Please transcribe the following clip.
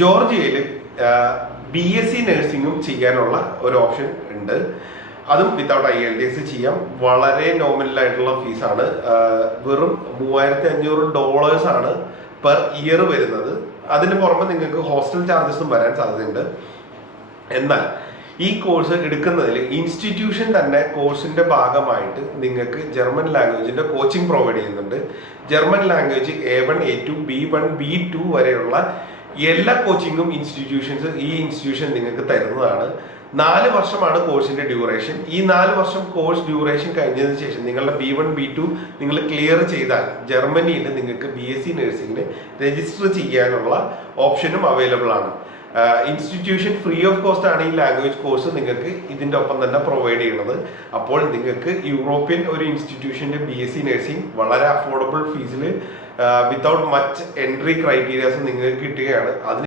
ജോർജിയയിൽ BSc നഴ്സിംഗും ചെയ്യാനുള്ള ഒരു option ഉണ്ട്. അതും വിത്തൗട്ട് IELTS ചെയ്യാം. വളരെ നോമിനൽ ആയിട്ടുള്ള ഫീസാണ്. വെറും $3,500 ആണ് പെർ ഇയർ വരുന്നത്. അതിന് പുറമെ നിങ്ങൾക്ക് ഹോസ്റ്റൽ ചാർജസും വരാൻ സാധ്യതയുണ്ട്. എന്നാൽ ഈ കോഴ്സ് എടുക്കുന്നതിൽ ഇൻസ്റ്റിറ്റ്യൂഷൻ തന്നെ കോഴ്സിന്റെ ഭാഗമായിട്ട് നിങ്ങൾക്ക് ജർമ്മൻ ലാംഗ്വേജിന്റെ കോച്ചിങ് പ്രൊവൈഡ് ചെയ്യുന്നുണ്ട്. German language A1, A2, B1, B2 വരെയുള്ള എല്ലാ കോച്ചിങ്ങും ഈ ഇൻസ്റ്റിറ്റ്യൂഷൻ നിങ്ങൾക്ക് തരുന്നതാണ്. 4 വർഷമാണ് കോഴ്സിന്റെ ഡ്യൂറേഷൻ. ഈ 4 വർഷം കോഴ്സ് ഡ്യൂറേഷൻ കഴിഞ്ഞതിന് ശേഷം നിങ്ങളുടെ B1, B2 നിങ്ങൾ ക്ലിയർ ചെയ്താൽ ജർമ്മനിയിൽ നിങ്ങൾക്ക് BSc നഴ്സിംഗിന് രജിസ്റ്റർ ചെയ്യാനുള്ള ഓപ്ഷനും അവൈലബിൾ ആണ്. ഇൻസ്റ്റിറ്റ്യൂഷൻ ഫ്രീ ഓഫ് കോസ്റ്റ് ആണ് ഈ ലാംഗ്വേജ് കോഴ്സ് നിങ്ങൾക്ക് ഇതിന്റെ ഒപ്പം തന്നെ പ്രൊവൈഡ് ചെയ്യുന്നത്. അപ്പോൾ നിങ്ങൾക്ക് യൂറോപ്യൻ ഒരു ഇൻസ്റ്റിറ്റ്യൂഷന്റെ BSc നഴ്സിംഗ് വളരെ അഫോർഡബിൾ ഫീസിൽ വിത്തൗട്ട് മച്ച് എൻട്രി ക്രൈറ്റീരിയാസ് നിങ്ങൾക്ക് കിട്ടുകയാണ്.